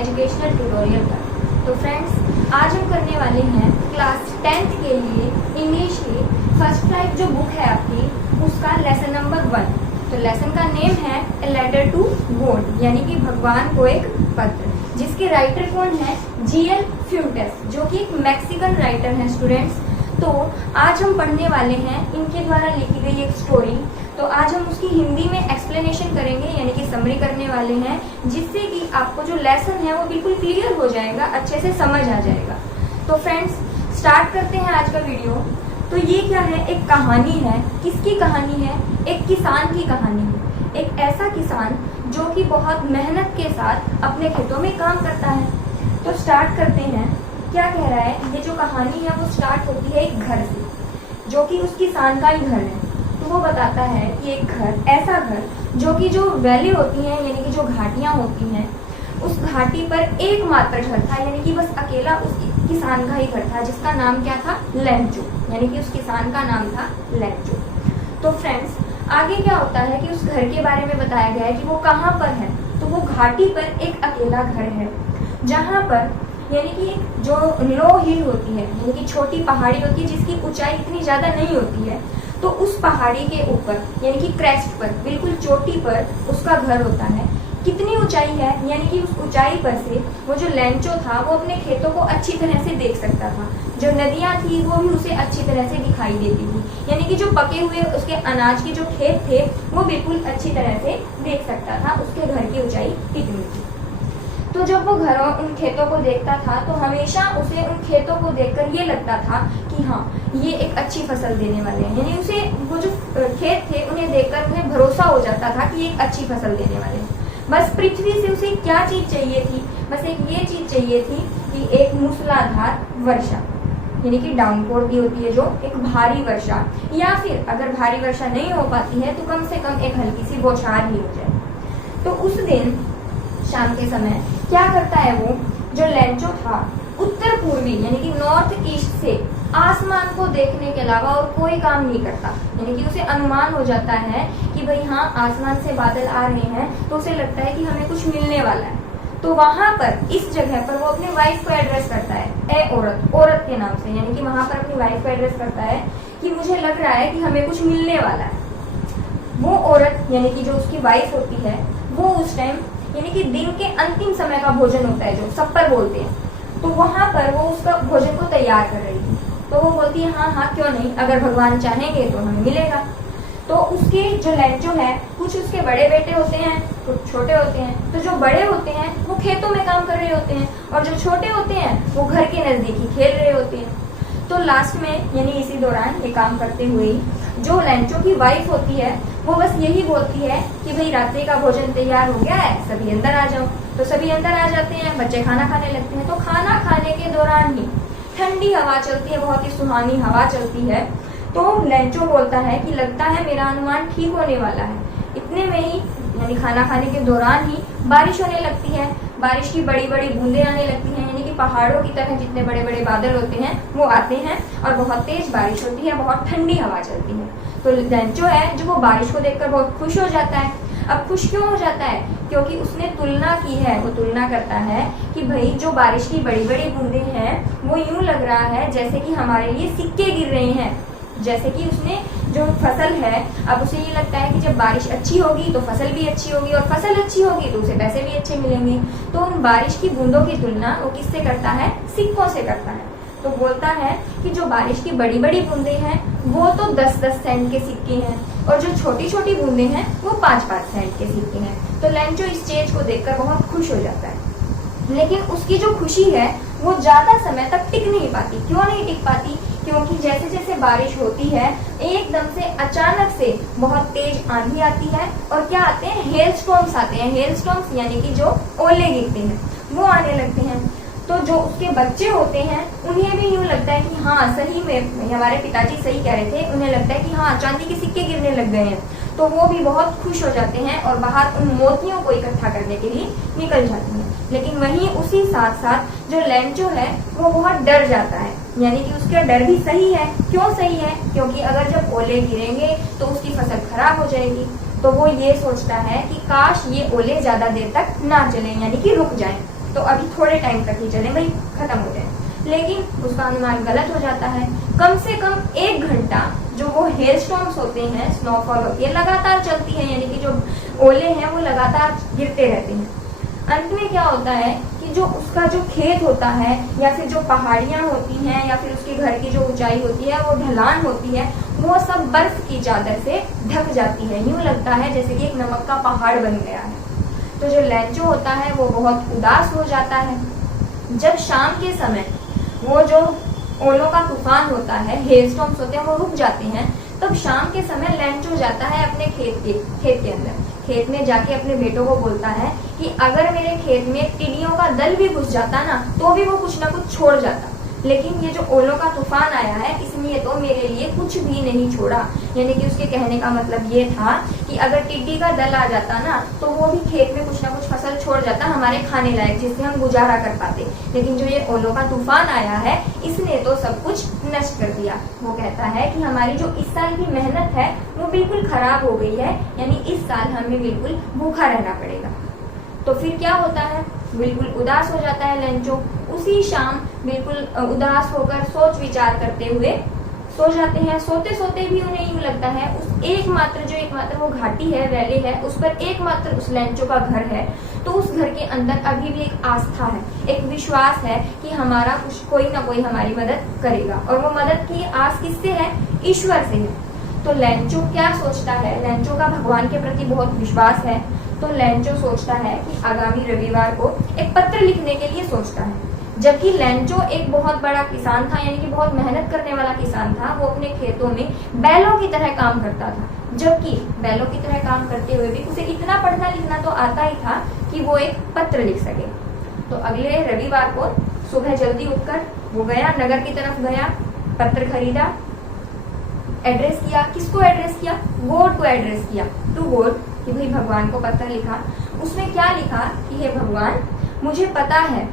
Educational tutorial पर। तो friends, आज हम करने वाले हैं क्लास 10th के लिए इंग्लिश की फर्स्ट लाइफ जो बुक है आपकी, उसका लेसन नंबर 1। तो लेसन का नेम है ए लेटर टू गॉड, यानी कि भगवान को एक पत्र, जिसके राइटर कौन है? G.L. फ्यूंटेस, जो कि एक मैक्सिकन राइटर है स्टूडेंट्स। तो आज हम पढ़ने वाले हैं इनके द्वारा लिखी गई एक स्टोरी। तो आज हम उसकी हिंदी में एक्सप्लेनेशन करेंगे, यानी कि समरी करने वाले हैं, जिससे कि आपको जो लेसन है वो बिल्कुल क्लियर हो जाएगा, अच्छे से समझ आ जाएगा। तो फ्रेंड्स, स्टार्ट करते हैं आज का वीडियो। तो ये क्या है? एक कहानी है। किसकी कहानी है? एक किसान की कहानी है। एक ऐसा किसान जो कि बहुत मेहनत के साथ अपने खेतों में काम करता है। तो स्टार्ट करते हैं। क्या कह रहा है? ये जो कहानी है वो स्टार्ट होती है एक घर से, जो कि उस किसान का ही घर है। तो वो बताता है कि एक घर, ऐसा घर जो वैली होती हैं, यानी कि जो घाटियां होती हैं, उस घाटी पर एकमात्र घर था, यानी कि बस अकेला उस किसान का ही घर था, जिसका नाम क्या था? लेंचो, यानी कि उस किसान का नाम था लेंचो। तो फ्रेंड्स, आगे क्या होता है कि उस घर के बारे में बताया गया है कि वो कहाँ पर है। तो वो घाटी पर एक अकेला घर है, जहाँ पर यानी कि जो लो हिल होती है, यानी कि छोटी पहाड़ी होती है, जिसकी ऊंचाई इतनी ज्यादा नहीं होती है। तो उस पहाड़ी के ऊपर, यानी कि क्रेस्ट पर, बिल्कुल चोटी पर उसका घर होता है। कितनी ऊंचाई है? यानी कि उस ऊंचाई पर से वो जो लेंचो था वो अपने खेतों को अच्छी तरह से देख सकता था। जो नदियां थी वो भी उसे अच्छी तरह से दिखाई देती थी, यानी कि जो पके हुए उसके अनाज के जो खेत थे वो बिल्कुल अच्छी तरह से देख सकता था। उसके घर की ऊंचाई इतनी थी। तो जब वो उन खेतों को देखता था तो हमेशा उसे उन खेतों को देखकर ये लगता था कि हाँ, ये एक अच्छी फसल देने वाले हैं। यानी उसे वो जो खेत थे उन्हें देखकर उन्हें भरोसा हो जाता था कि एक अच्छी फसल देने वाले हैं। बस पृथ्वी से उसे क्या चीज चाहिए थी? बस एक ये चीज चाहिए थी कि एक मूसलाधार वर्षा, यानी कि डाउनपोर भी होती है, जो एक भारी वर्षा, या फिर अगर भारी वर्षा नहीं हो पाती है तो कम से कम एक हल्की सी बौछार ही हो जाए। तो उस दिन शाम के समय क्या करता है वो जो लेंचो था, उत्तर पूर्वी यानी कि नॉर्थ ईस्ट से आसमान को देखने के अलावा और कोई काम नहीं करता। यानी कि उसे अनुमान हो जाता है कि भाई हाँ, आसमान से बादल आ रहे हैं, तो उसे लगता है कि हमें कुछ मिलने वाला है। तो वहां पर, इस जगह पर वो अपने वाइफ को एड्रेस करता है, ए औरत, औरत के नाम से। यानी कि वहां पर अपनी वाइफ को एड्रेस करता है कि मुझे लग रहा है कि हमें कुछ मिलने वाला है। वो औरत, यानी कि जो उसकी वाइफ होती है, वो उस टाइम, यानी कि दिन के अंतिम समय का भोजन होता है जो सप्पर बोलते हैं, तो वहां पर वो उसका भोजन को तैयार कर रही थी। तो वो बोलती है हाँ हाँ, क्यों नहीं, अगर भगवान चाहेंगे तो हमें मिलेगा। तो उसके जो लेंचो है, कुछ उसके बड़े बेटे होते हैं, कुछ छोटे होते हैं। तो जो बड़े होते हैं वो खेतों में काम कर रहे होते हैं, और जो छोटे होते हैं वो घर के नजदीक ही खेल रहे होते हैं। तो लास्ट में, यानी इसी दौरान ये काम करते हुए, जो लेंचो की वाइफ होती है वो बस यही बोलती है कि भाई रात्रि का भोजन तैयार हो गया है, सभी अंदर आ जाओ। तो सभी अंदर आ जाते हैं, बच्चे खाना खाने लगते हैं। तो खाना खाने के दौरान ही ठंडी हवा चलती है, बहुत ही सुहानी हवा चलती है। तो लेंचो बोलता है कि लगता है मेरा अनुमान ठीक होने वाला है। इतने में ही, यानी खाना खाने के दौरान ही बारिश होने लगती है। बारिश की बड़ी बड़ी बूंदें आने लगती हैं, यानी कि पहाड़ों की तरह जितने बड़े बड़े बादल होते हैं वो आते हैं, और बहुत तेज बारिश होती है, बहुत ठंडी हवा चलती है। तो लेंचो है जो वो बारिश को देखकर बहुत खुश हो जाता है। अब खुश क्यों हो जाता है? क्योंकि उसने तुलना की है, वो तुलना करता है कि भाई जो बारिश की बड़ी बड़ी बूंदें हैं वो यूं लग रहा है जैसे कि हमारे लिए सिक्के गिर रहे हैं। जैसे कि उसने जो फसल है, अब उसे ये लगता है कि जब बारिश अच्छी होगी तो फसल भी अच्छी होगी, और फसल अच्छी होगी तो उसे पैसे भी अच्छे मिलेंगे। तो उन बारिश की बूंदों की तुलना वो किससे करता है? सिक्कों से करता है। तो बोलता है कि जो बारिश की बड़ी बड़ी बूंदें हैं वो तो 10-10 सेंट के सिक्के हैं, और जो छोटी छोटी बूंदें हैं वो 5-5 सेंट के सिक्के हैं। तो लेंचो इस चीज को देखकर बहुत खुश हो जाता है। लेकिन उसकी जो खुशी है वो ज्यादा समय तक टिक नहीं पाती। क्यों नहीं टिक पाती? क्योंकि जैसे जैसे बारिश होती है, एकदम से अचानक से बहुत तेज आंधी आती है, और क्या आते हैं? हेल स्टॉर्म्स आते हैं। हेल स्टॉर्म्स यानी कि जो ओले गिरते हैं वो आने लगते हैं। तो जो उसके बच्चे होते हैं उन्हें भी यूं लगता है कि हाँ, सही में हमारे पिताजी सही कह रहे थे। उन्हें लगता है कि हाँ, चांदी के सिक्के गिरने लग गए हैं। तो वो भी बहुत खुश हो जाते हैं और बाहर उन मोतियों को इकट्ठा करने के लिए निकल जाते हैं। लेकिन वहीं उसी साथ साथ जो लेंचो है वो बहुत डर जाता है, यानी कि उसका डर भी सही है। क्यों सही है? क्योंकि अगर जब ओले गिरेंगे तो उसकी फसल खराब हो जाएगी। तो वो ये सोचता है कि काश ये ओले ज्यादा देर तक ना चले, यानी कि रुक जाएं। तो अभी थोड़े टाइम तक ही चले, भाई खत्म हो जाए। लेकिन उसका अनुमान गलत हो जाता है। कम से कम 1 घंटा जो वो हेल स्टॉर्म्स होते हैं, स्नोफॉल होती है, लगातार चलती है, यानी कि जो ओले हैं वो लगातार गिरते रहते हैं। अंत में क्या होता है कि जो उसका जो खेत होता है या फिर जो पहाड़ियां होती हैं या फिर उसके घर की जो ऊंचाई होती है, वो ढलान होती है, वो सब बर्फ की चादर से ढक जाती है। यूं लगता है जैसे कि एक नमक का पहाड़ बन गया है। तो जो लेंचो होता है वो बहुत उदास हो जाता है। जब शाम के समय वो जो ओलों का तूफान होता है, हेलस्टॉर्म्स होते हैं, वो रुक जाते हैं, तब शाम के समय लेंचो जाता है अपने खेत के अंदर। खेत में जाके अपने बेटों को बोलता है कि अगर मेरे खेत में टिड्डियों का दल भी घुस जाता ना, तो भी वो कुछ ना कुछ छोड़ जाता, लेकिन ये जो ओलों का तूफान आया है इसने तो मेरे लिए कुछ भी नहीं छोड़ा। यानी कि उसके कहने का मतलब ये था कि अगर टिड्डी का दल आ जाता ना, तो वो भी खेत में कुछ ना कुछ फसल छोड़ जाता हमारे खाने लायक, जिससे हम गुजारा कर पाते। लेकिन जो ये ओलों का तूफान आया है इसने तो सब कुछ नष्ट कर दिया। वो कहता है कि हमारी जो इस साल की मेहनत है वो बिल्कुल खराब हो गई है, यानी इस साल हमें बिल्कुल भूखा रहना पड़ेगा। तो फिर क्या होता है, बिल्कुल उदास हो जाता है लेंचो। उसी शाम बिल्कुल उदास होकर सोच विचार करते हुए सो जाते हैं। सोते सोते भी उन्हें यूं लगता है उस एकमात्र वो घाटी है, वैली है, उस पर एकमात्र उस लेंचो का घर है। तो उस घर के अंदर अभी भी एक आस्था है, एक विश्वास है कि हमारा कोई ना कोई हमारी मदद करेगा। और वो मदद की आस किससे है? ईश्वर से है। तो लेंचो क्या सोचता है? लेंचो का भगवान के प्रति बहुत विश्वास है। तो लेंचो सोचता है कि आगामी रविवार को एक पत्र लिखने के लिए सोचता है। जबकि लेंचो एक बहुत बड़ा किसान था, यानी कि बहुत मेहनत करने वाला किसान था। वो अपने खेतों में बैलों की तरह काम करता था, जबकि बैलों की तरह काम करते हुए भी उसे इतना पढ़ना लिखना तो आता ही था कि वो एक पत्र लिख सके। तो अगले रविवार को सुबह जल्दी उठकर वो गया, नगर की तरफ गया, पत्र खरीदा, एड्रेस किया। किसको एड्रेस किया? गॉड को एड्रेस किया, टू गॉड, कि भाई भगवान को पत्र लिखा। उसमें क्या लिखा कि हे भगवान, मुझे पता है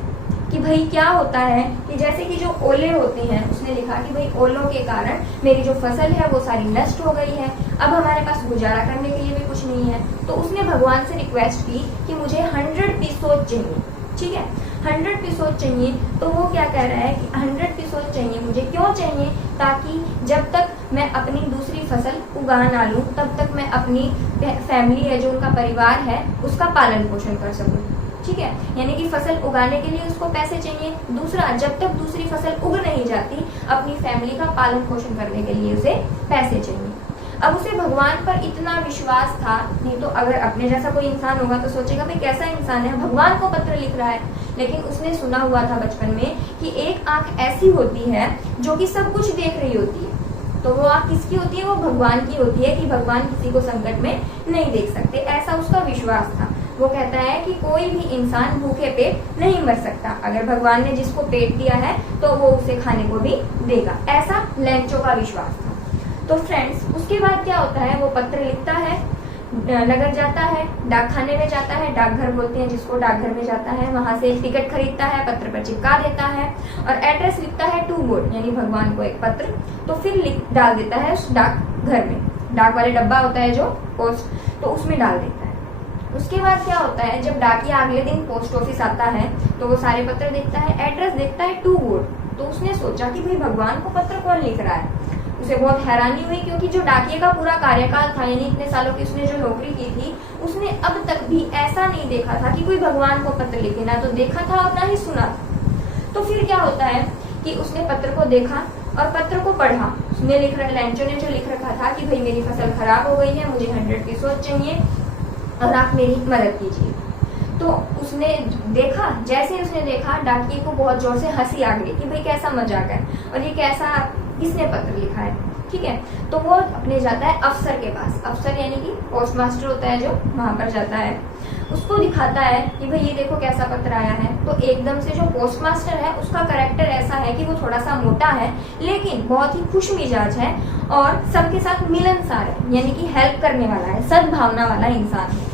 कि भाई क्या होता है कि जैसे कि जो ओले होते हैं, उसने लिखा कि भाई ओलों के कारण मेरी जो फसल है वो सारी नष्ट हो गई है, अब हमारे पास गुजारा करने के लिए भी कुछ नहीं है। तो उसने भगवान से रिक्वेस्ट की कि मुझे 100 पिसोद चाहिए। ठीक है, 100 पिसोद चाहिए। तो वो क्या कह रहा है कि 100 पिसोद चाहिए मुझे, क्यों चाहिए? ताकि जब तक मैं अपनी दूसरी फसल उगा ना लूं, तब तक मैं अपनी फैमिली है, जो उनका परिवार है, उसका पालन पोषण कर सकूं। ठीक है, यानी कि फसल उगाने के लिए उसको पैसे चाहिए। दूसरा, जब तक दूसरी फसल उग नहीं जाती, अपनी फैमिली का पालन पोषण करने के लिए उसे पैसे चाहिए। अब उसे भगवान पर इतना विश्वास था, नहीं तो अगर अपने जैसा कोई इंसान होगा तो सोचेगा भाई कैसा इंसान है, भगवान को पत्र लिख रहा है। लेकिन उसने सुना हुआ था बचपन में कि एक आंख ऐसी होती है जो कि सब कुछ देख रही होती है। तो वो आंख किसकी होती है? वो भगवान की होती है, कि भगवान किसी को संकट में नहीं देख सकते, ऐसा उसका विश्वास था। वो कहता है कि कोई भी इंसान भूखे पेट नहीं मर सकता, अगर भगवान ने जिसको पेट दिया है तो वो उसे खाने को भी देगा, ऐसा लेंचो का विश्वास था। तो फ्रेंड्स, उसके बाद क्या होता है, वो पत्र लिखता है, नगर जाता है, डाकखाने में जाता है, डाकघर बोलते हैं जिसको, डाकघर में जाता है, वहां से एक टिकट खरीदता है, पत्र पर चिपका देता है और एड्रेस लिखता है टू गॉड, यानी भगवान को एक पत्र। तो फिर डाल देता है उस डाकघर में, डाक वाले डब्बा होता है जो पोस्ट, तो उसमें डाल देता है। उसके बाद क्या होता है, जब डाकिया अगले दिन पोस्ट ऑफिस आता है तो वो सारे पत्र देखता है, एड्रेस देखता है टू गॉड। तो उसने सोचा कि भाई भगवान को पत्र कौन लिख रहा है। उसे बहुत हैरानी हुई, क्योंकि जो डाकिये का पूरा कार्यकाल था, यानी इतने सालों की उसने जो नौकरी की थी, उसने अब तक भी ऐसा नहीं देखा था कि कोई भगवान को पत्र लिखे, ना तो देखा था और ना ही सुना था। तो फिर क्या होता है कि उसने पत्र को देखा और पत्र को पढ़ा। उसने लेंचो ने जो लिख रखा था कि भाई मेरी फसल खराब हो गई है, मुझे 100 पिसोद चाहिए और आप मेरी मदद कीजिए। तो उसने देखा, जैसे उसने देखा, डाकिये को बहुत जोर से हंसी आ गई कि भाई कैसा मजाक है और ये कैसा, किसने पत्र लिखा है। ठीक है, तो वो अपने जाता है अफसर के पास, अफसर यानी कि पोस्ट मास्टर होता है जो वहां पर जाता है, उसको दिखाता है कि भाई ये देखो कैसा पत्र आया है। तो एकदम से जो पोस्ट मास्टर है उसका कैरेक्टर ऐसा है कि वो थोड़ा सा मोटा है, लेकिन बहुत ही खुश मिजाज है और सबके साथ मिलनसार है, यानी कि हेल्प करने वाला है, सद्भावना वाला इंसान है।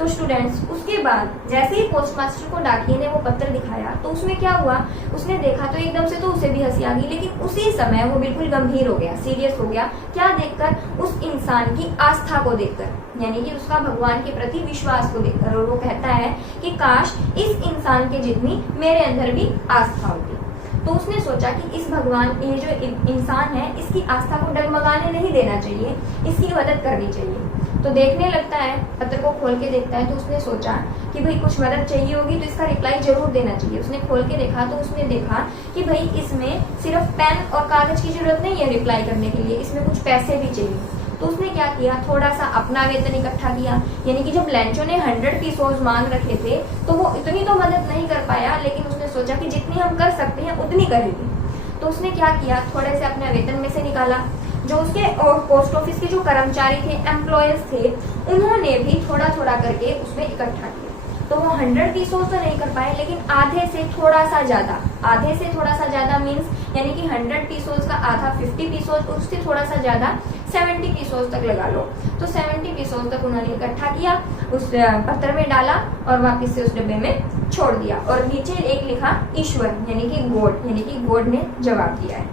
तो स्टूडेंट्स उसके बाद जैसे ही पोस्टमास्टर को डाकिये ने वो पत्र दिखाया तो उसमें क्या हुआ, उसने देखा तो एकदम से तो उसे भी हंसी आ गई, लेकिन उसी समय वो बिल्कुल गंभीर हो गया, सीरियस हो गया। क्या देखकर? उस इंसान की आस्था को देखकर, यानी कि उसका भगवान के प्रति विश्वास को देखकर। और वो कहता है कि काश इस इंसान के जितनी मेरे अंदर भी आस्था होती। तो उसने सोचा कि इस भगवान, ये जो इंसान है, इसकी आस्था को डगमगाने नहीं देना चाहिए, इसकी मदद करनी चाहिए। तो देखने लगता है, पत्र को खोल के देखता है, तो उसने सोचा कि भाई कुछ मदद चाहिए होगी तो इसका रिप्लाई जरूर देना चाहिए। उसने खोल के देखा तो उसने देखा कि भाई इसमें सिर्फ पेन और कागज की जरूरत नहीं है रिप्लाई करने के लिए, इसमें कुछ पैसे भी चाहिए। तो उसने क्या किया, थोड़ा सा अपना वेतन इकट्ठा किया, यानी कि जब लेंचो ने 100 पीसोज मांग रखे थे तो वो इतनी तो मदद नहीं कर पाया, लेकिन उसने सोचा कि जितनी हम कर सकते हैं उतनी करेंगे। तो उसने क्या किया, थोड़े से अपने वेतन में से निकाला। जो उसके पोस्ट ऑफिस के जो कर्मचारी थे, एम्प्लॉयज थे, उन्होंने भी थोड़ा थोड़ा करके उसमें इकट्ठा किया। तो वो 100 पीसोज तो नहीं कर पाए, लेकिन आधे से थोड़ा सा ज्यादा, आधे से थोड़ा सा ज्यादा मीन्स यानी कि 100 पीसोज का आधा 50 पीसोज, उससे थोड़ा सा ज्यादा 70 पीसोज तक लगा लो। तो 70 पीसोज तक उन्होंने इकट्ठा किया, उस पत्र में डाला और वापस से उस डिब्बे में छोड़ दिया। और नीचे एक लिखा ईश्वर, यानी कि गॉड, यानी कि गॉड ने जवाब दिया है।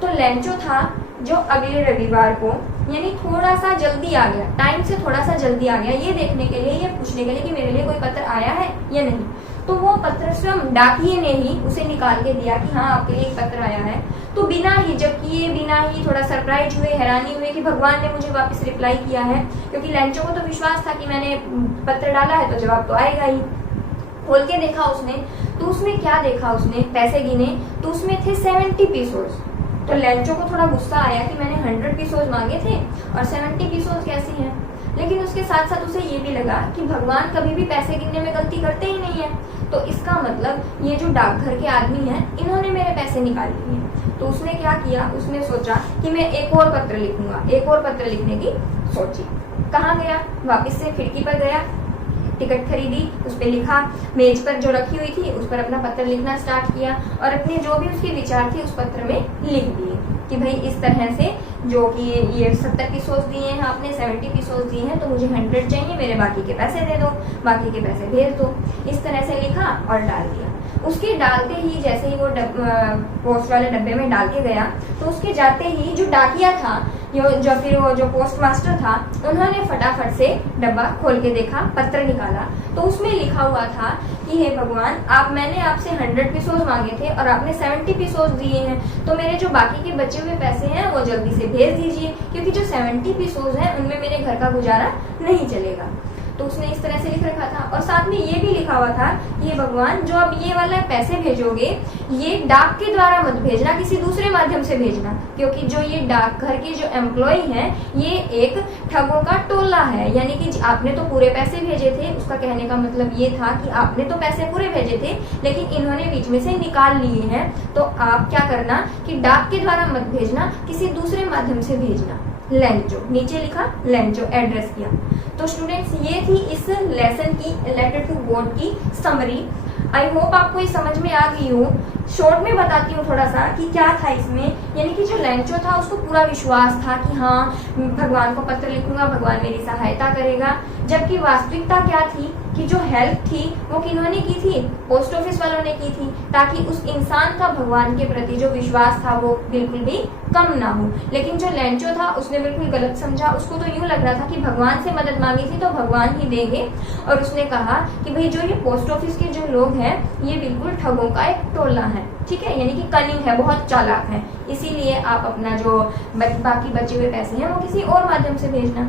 तो लेंचो था जो अगले रविवार को, यानी थोड़ा सा जल्दी आ गया, टाइम से थोड़ा सा जल्दी आ गया, ये देखने के लिए, ये पूछने के लिए कि मेरे लिए कोई पत्र आया है या नहीं। तो वो पत्र स्वयं डाकिये ने ही उसे निकाल के दिया कि हाँ आपके लिए एक पत्र आया है। तो बिना हिचक किए, बिना ही थोड़ा सरप्राइज हुए, हैरानी हुए कि भगवान ने मुझे वापस रिप्लाई किया है, क्योंकि लेंचो को तो विश्वास था कि मैंने पत्र डाला है तो जवाब तो आएगा ही। खोल के देखा उसने, तो उसमें क्या देखा, उसने पैसे गिने तो उसमें थे 70 पीसोज। तो लेंचो को थोड़ा गुस्सा आया कि मैंने 100 पीसोज मांगे थे और 70 पीसोज कैसी हैं। लेकिन उसके साथ साथ उसे ये भी लगा कि भगवान कभी भी पैसे गिनने में गलती करते ही नहीं है, तो इसका मतलब ये जो डाकघर के आदमी हैं, इन्होंने मेरे पैसे निकाल लिए हैं। तो उसने क्या किया, उसने सोचा कि मैं एक और पत्र लिखूंगा, एक और पत्र लिखने की सोची। कहाँ गया, वापिस से खिड़की पर गया, टिकट खरीदी, उस पर लिखा, मेज पर जो रखी हुई थी उस पर अपना पत्र लिखना स्टार्ट किया और अपने जो भी उसके विचार थे उस पत्र में लिख दिए कि भाई इस तरह से जो कि ये 70 पीसोज दिए हैं आपने, 70 पीसोज दिए हैं, तो मुझे 100 चाहिए, मेरे बाकी के पैसे दे दो, बाकी के पैसे भेज दो। इस तरह से लिखा और डाल दिया। उसके डालते ही, जैसे ही वो पोस्ट वाले डब्बे में डाल के गया, तो उसके जाते ही जो डाकिया था, जो पोस्ट मास्टर था, उन्होंने फटाफट से डब्बा खोल के देखा, पत्र निकाला, तो उसमें लिखा हुआ था कि हे भगवान, मैंने आपसे 100 पीसोज मांगे थे और आपने 70 पीसोज दिए हैं, तो मेरे जो बाकी के बचे हुए पैसे हैं वो जल्दी से भेज दीजिए, क्योंकि जो 70 पीसोज हैं उनमें मेरे घर का गुजारा नहीं चलेगा। तो उसने इस तरह से लिख रखा था और साथ में ये भी लिखा हुआ था कि ये भगवान, जो अब ये वाला पैसे भेजोगे ये डाक के द्वारा मत भेजना, किसी दूसरे माध्यम से भेजना, क्योंकि जो ये डाकघर के जो एम्प्लॉय हैं ये एक ठगों का टोला है। यानी कि आपने तो पूरे पैसे भेजे थे, उसका कहने का मतलब ये था कि आपने तो पैसे पूरे भेजे थे, लेकिन इन्होंने बीच में से निकाल लिए हैं, तो आप क्या करना कि डाक के द्वारा मत भेजना, किसी दूसरे माध्यम से भेजना। लेंचो, नीचे लिखा लेंचो, एड्रेस किया। तो स्टूडेंट्स ये थी इस लेसन की, लेटर टू गॉड की समरी। आई होप आपको ये समझ में आ गई हो। शॉर्ट में बताती हूँ थोड़ा सा कि क्या था इसमें। यानी कि जो लेंचो था उसको पूरा विश्वास था कि हाँ भगवान को पत्र लिखूंगा, भगवान मेरी सहायता करेगा, जबकि वास्तविकता क्या थी कि जो हेल्प थी वो किन्होंने की थी, पोस्ट ऑफिस वालों ने की थी, ताकि उस इंसान का भगवान के प्रति जो विश्वास था वो बिल्कुल भी कम ना हो। लेकिन जो लेंचो था उसने बिल्कुल गलत समझा, उसको तो यूं लग रहा था कि भगवान से मदद मांगी थी तो भगवान ही देंगे, और उसने कहा कि भाई जो ये पोस्ट ऑफिस के जो लोग हैं ये बिल्कुल ठगों का एक टोला है, ठीक है, यानी कि कनिंग है, बहुत चालाक है, इसीलिए आप अपना जो बाकी बचे हुए पैसे हैं वो किसी और माध्यम से भेजना।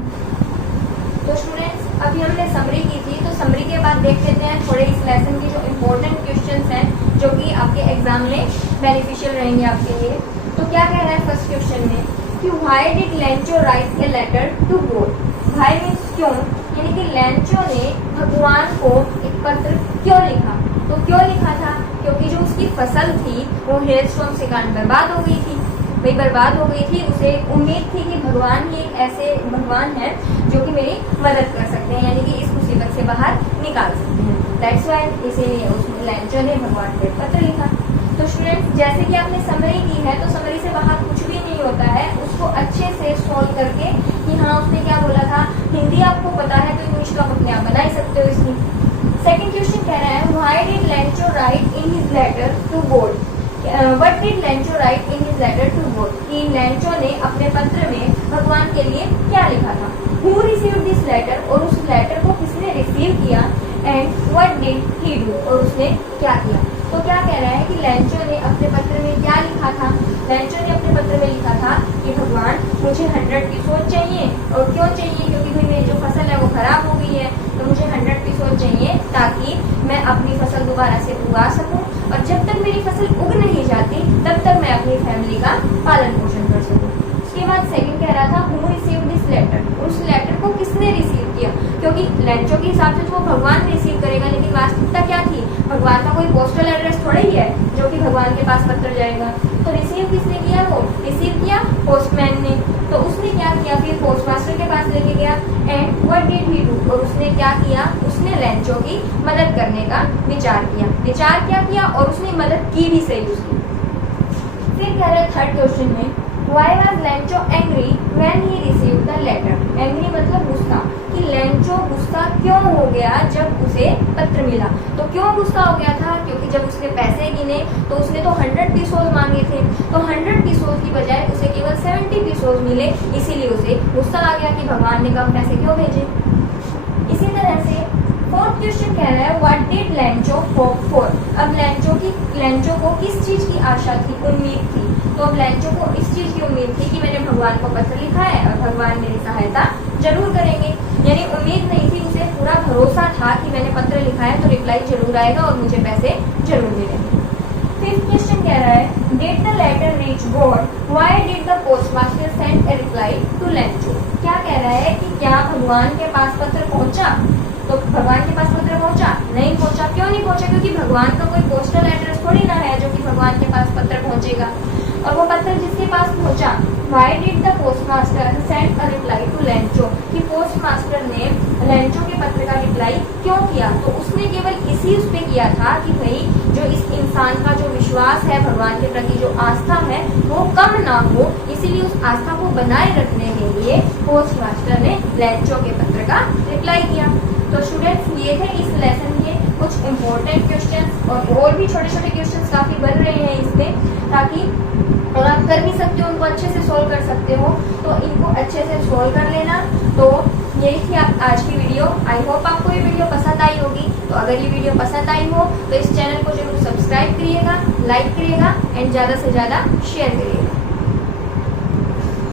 तो स्टूडेंट्स अभी हमने समरी की थी, तो समरी के बाद देख लेते हैं थोड़े इस लेसन के जो इम्पोर्टेंट क्वेश्चंस हैं जो कि आपके एग्जाम में बेनिफिशियल रहेंगे आपके लिए। तो क्या कह रहा है फर्स्ट क्वेश्चन में कि why did Lencho write a letter to God. Why means क्यों, यानी कि लेंचो ने भगवान को एक पत्र क्यों लिखा। तो क्यों लिखा था, क्योंकि जो उसकी फसल थी वो हेलस्टॉर्म से कारण बर्बाद हो गई थी, भाई बर्बाद हो गई थी। उसे उम्मीद थी कि भगवान ही एक ऐसे भगवान है जो कि मेरी मदद कर सकते हैं, यानी कि इस मुसीबत से बाहर निकाल सकते हैं। दैट्स व्हाई इसीलिए उस लेंचो ने भगवान को पत्र लिखा। तो स्टूडेंट्स जैसे कि आपने समरी की है, तो समरी से बाहर कुछ भी नहीं होता है, उसको अच्छे से सॉल्व करके कि हाँ उसने क्या बोला था। हिंदी आपको पता है तो इंग्लिश तो आप अपने आप बना ही सकते write in his letter to God. What did Lencho write in his letter to God? कि लेंचो ने अपने पत्र में भगवान के लिए क्या लिखा था? Who received this letter? और उस लेटर को किसने रिसीव किया? And what did he do? और उसने क्या किया? तो क्या कह रहा है कि लेंचो ने अपने पत्र में क्या लिखा था? लेंचो ने अपने पत्र में लिखा था कि भगवान मुझे 100 पीसों चाहिए। और क्यों चाहिए? क्योंकि भाई मेरी जो फसल है वो खराब हो गई है, तो मुझे 100 पीसों चाहिए ताकि मैं अपनी फसल दोबारा से उगा सकूं, और जब तक मेरी फसल उग नहीं जाती तब तक मैं अपनी फैमिली का पालन पोषण कर सकूं। उसके बाद सेकंड कह रहा था हु रिसीव दिस लेटर, उस लेटर को किसने रिसीव किया? क्योंकि लेंचो के हिसाब से तो वो भगवान रिसीव करेगा, लेकिन वास्तविकता क्या थी? भगवान का कोई पोस्टल एड्रेस थोड़ा ही है जो कि भगवान के पास पत्र जाएगा। तो रिसीव किसने किया? वो रिसीव किया पोस्टमैन ने। तो उसने क्या किया? फिर पोस्ट मास्टर के पास लेके गया। And what did he do? और उसने क्या किया? उसने लेंचो की मदद करने का विचार किया। विचार क्या किया? और उसने मदद की भी सही उसकी। फिर कह रहे थर्ड क्वेश्चन में Why was Lencho angry when he received the letter? Angry मतलब गुस्सा, कि लेंचो गुस्सा क्यों हो गया जब उसे पत्र मिला? तो क्यों गुस्सा हो गया था? क्योंकि जब उसने पैसे गिने तो उसने तो 100 पीसोज मांगे थे, तो 100 पीसोज की बजाय उसे केवल 70 पीसोज मिले, इसीलिए उसे गुस्सा आ गया कि भगवान ने कम पैसे क्यों भेजे। इसी तरह से फोर्थ क्वेश्चन कह रहा है what did Lencho hope for? अब लेंचो को किस चीज की आशा थी, उम्मीद थी? तो अब लेंचो को इस चीज की उम्मीद थी कि मैंने भगवान को पत्र लिखा है और भगवान मेरी सहायता जरूर करेंगे। यानी उम्मीद नहीं थी, उसे पूरा भरोसा था कि मैंने पत्र लिखा है तो रिप्लाई जरूर आएगा और मुझे पैसे जरूर मिलेंगे। फिफ्थ क्वेश्चन कह रहा है did the letter reach God? Why did the postmaster send a reply to Lencho? क्या कह रहा है कि क्या भगवान के पास पत्र पहुंचा? तो भगवान के पास पत्र पहुंचा? नहीं पहुंचा। क्यों नहीं पहुंचा? क्योंकि भगवान का कोई पोस्टल एड्रेस थोड़ी ना है जो कि भगवान के पास पत्र पहुंचेगा। और वो पत्र जिसके पास पहुंचा, why did the postmaster send a reply to Lencho? कि पोस्टमास्टर ने लेंचो के पत्र का रिप्लाई क्यों किया? तो उसने केवल इसी उस पे किया था कि भाई जो इस इंसान का जो विश्वास है भगवान के प्रति, जो आस्था है वो कम ना हो, इसीलिए उस आस्था को बनाए रखने के लिए पोस्टमास्टर ने लेंचो के पत्र का रिप्लाई किया। तो स्टूडेंट्स ये थे इस लेसन के कुछ इम्पोर्टेंट क्वेश्चंस, और भी छोटे छोटे क्वेश्चंस काफी बन रहे हैं इसमें, ताकि और आप कर भी सकते हो, उनको अच्छे से सोल्व कर सकते हो, तो इनको अच्छे से सोल्व कर लेना। तो यही थी आज की वीडियो। आई होप आपको ये वीडियो पसंद आई होगी। तो अगर ये वीडियो पसंद आई हो तो इस चैनल को जरूर सब्सक्राइब करिएगा, लाइक करिएगा एंड ज़्यादा से ज़्यादा शेयर करिएगा।